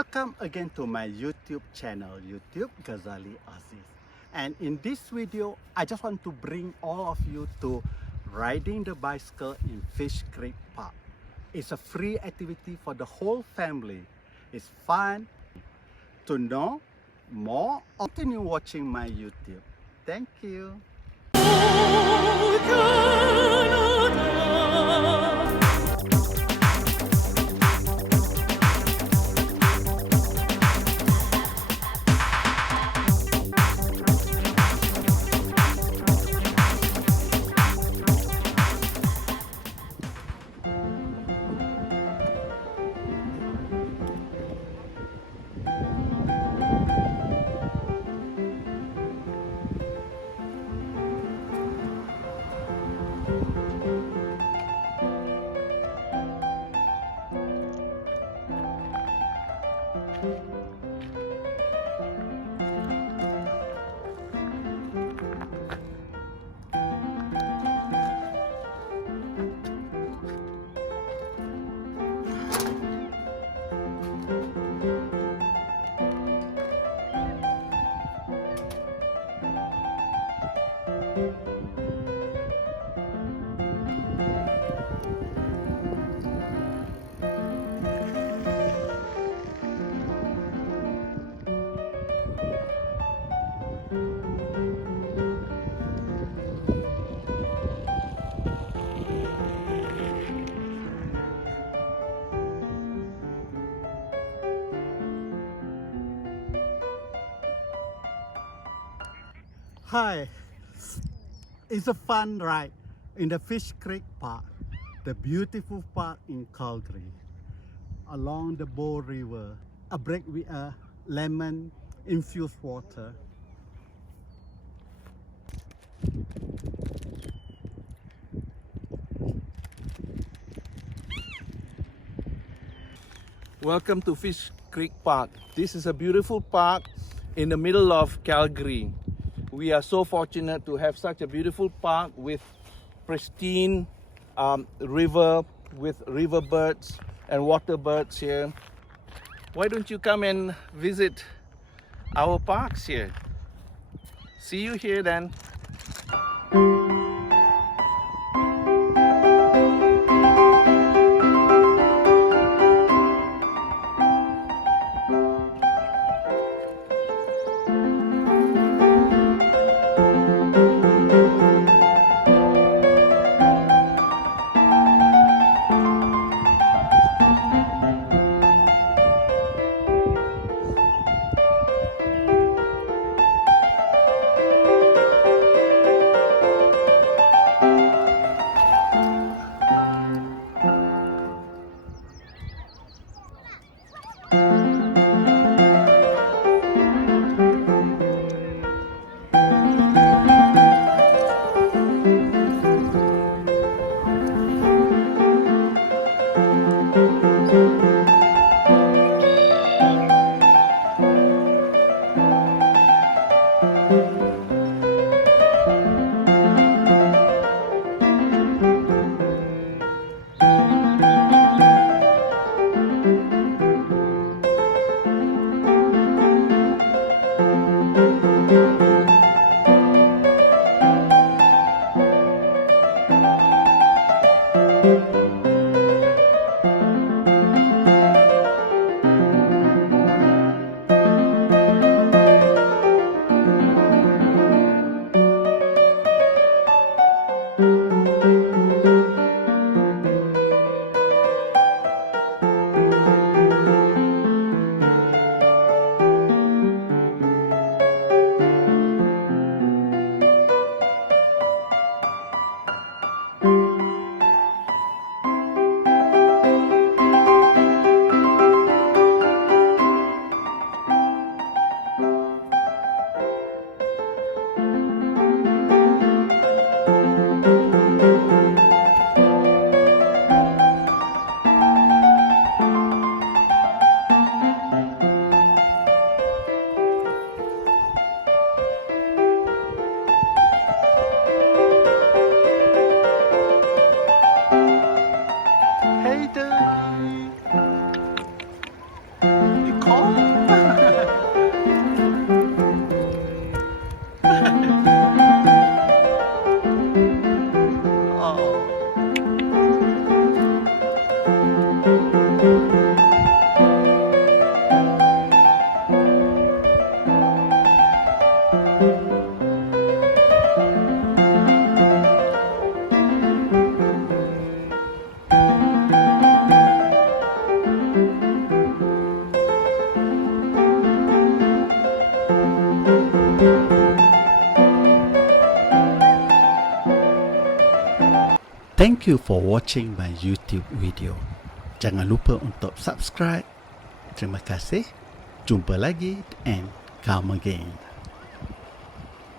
Welcome again to my YouTube channel, YouTube Ghazali Aziz. And in this video, I just want to bring all of you to riding the bicycle in Fish Creek Park. It's a free activity for the whole family. It's fun. To know more, continue watching my YouTube. Thank you. Hi, it's a fun ride in the Fish Creek Park, the beautiful park in Calgary, along the Bow River, a break with a lemon infused water. Welcome to Fish Creek Park. This is a beautiful park in the middle of Calgary. We are so fortunate to have such a beautiful park with pristine river, with river birds and water birds here. Why don't you come and visit our parks here? See you here then. Thank you for watching my YouTube video. Jangan lupa untuk subscribe. Terima kasih. Jumpa lagi and come again.